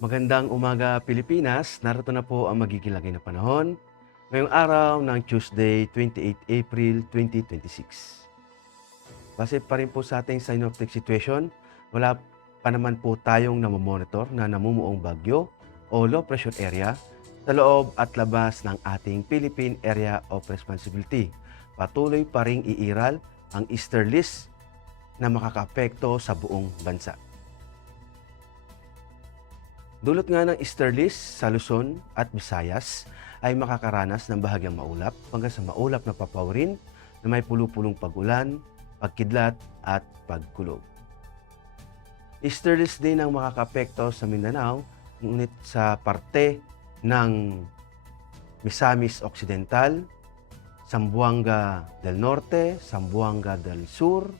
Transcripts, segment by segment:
Magandang umaga Pilipinas, narito na po ang magiging lagay na panahon ngayong araw ng Tuesday, 28 April 2026. Base pa rin po sa ating synoptic situation, wala pa naman po tayong namomonitor na namumuong bagyo o low pressure area sa loob at labas ng ating Philippine Area of Responsibility. Patuloy pa ring iiral ang easterlies na makakaapekto sa buong bansa. Dulot nga ng easterlies sa Luzon at Visayas ay makakaranas ng bahagyang maulap hanggang sa maulap na papawirin na may pulupulong pag-ulan, pagkidlat at pagkulog. Easterlies din ang makakapekto sa Mindanao, ngunit sa parte ng Misamis Occidental, Zamboanga del Norte, Zamboanga del Sur,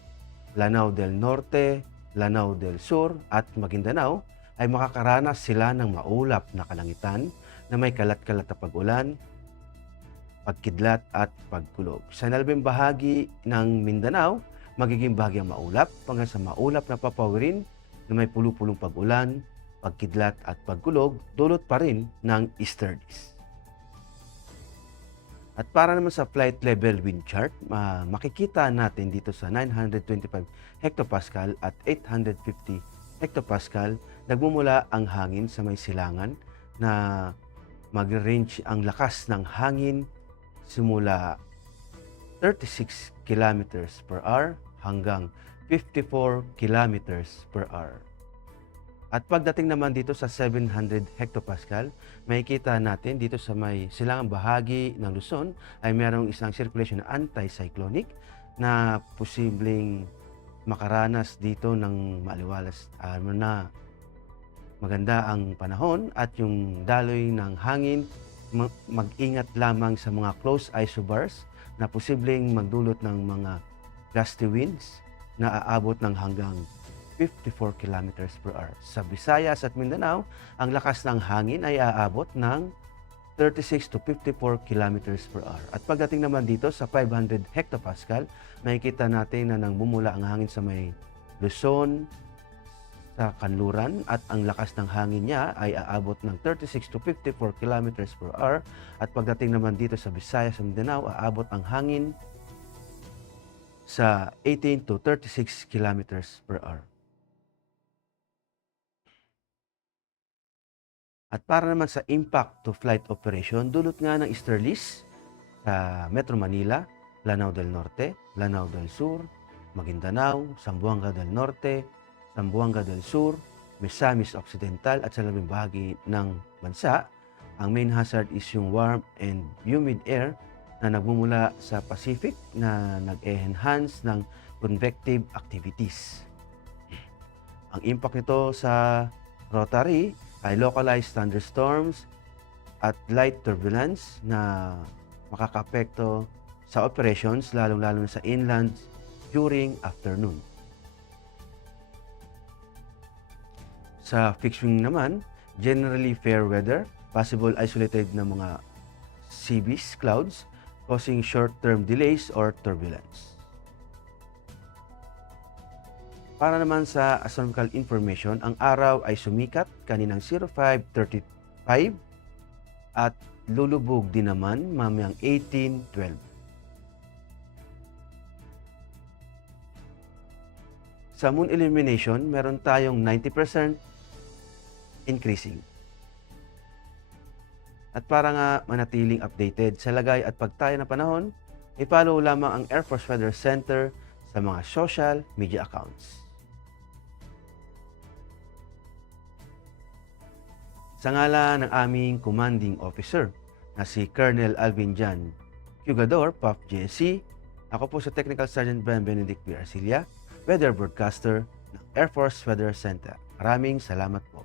Lanao del Norte, Lanao del Sur at Maguindanao ay makakaranas sila ng maulap na kalangitan na may kalat-kalat na pag-ulan, pagkidlat at pagkulog. Sa nalabing bahagi ng Mindanao, magiging bahagyang maulap hanggang sa maulap na papawirin na may pulupulong pag-ulan, pagkidlat at pagkulog, dulot pa rin ng easterlies. At para naman sa flight level wind chart, makikita natin dito sa 925 hectopascal at 850 hectopascal, nagmumula ang hangin sa may silangan na mag-range ang lakas ng hangin simula 36 kilometers per hour hanggang 54 kilometers per hour. At pagdating naman dito sa 700 hectopascal, makikita natin dito sa may silangang bahagi ng Luzon ay mayroong isang circulation na anticyclonic na posibleng makaranas dito ng maaliwalas na maganda ang panahon at yung daloy ng hangin, mag-ingat lamang sa mga close isobars na posibleng magdulot ng mga gusty winds na aabot ng hanggang 54 kilometers per hour. Sa Visayas at Mindanao, ang lakas ng hangin ay aabot ng 36 to 54 kilometers per hour. At pagdating naman dito sa 500 hectopascal, makikita natin na nangmumula ang hangin sa may Luzon, sa Kanluran, at ang lakas ng hangin niya ay aabot ng 36 to 54 kilometers per hour. At pagdating naman dito sa Visayas at Mindanao, aabot ang hangin sa 18 to 36 kilometers per hour. At para naman sa impact to flight operation, dulot nga ng easterlies sa Metro Manila, Lanao del Norte, Lanao del Sur, Maguindanao, Zamboanga del Norte, Zamboanga del Sur, Misamis Occidental at sa labing bahagi ng bansa. Ang main hazard is yung warm and humid air na nagmumula sa Pacific na nag-enhance ng convective activities. Ang impact nito sa rotary ay localized thunderstorms at light turbulence na makakapekto sa operations lalong-lalo na sa inland during afternoon. Sa fixed wing naman, generally fair weather, possible isolated na mga sea-breeze clouds causing short-term delays or turbulence. Para naman sa astronomical information, ang araw ay sumikat kaninang 05:35 at lulubog din naman mamayang 18:12. Sa moon illumination, meron tayong 90% increasing. At para nga manatiling updated sa lagay at pagtayo ng panahon, i-follow lamang ang Air Force Weather Center sa mga social media accounts. Sa ngalan ng aming commanding officer na si Colonel Alvin Jan Hugador, PAF JSC, ako po sa Technical Sergeant Brian Benedict P. Arcilia, Weather Broadcaster ng Air Force Weather Center. Maraming salamat po.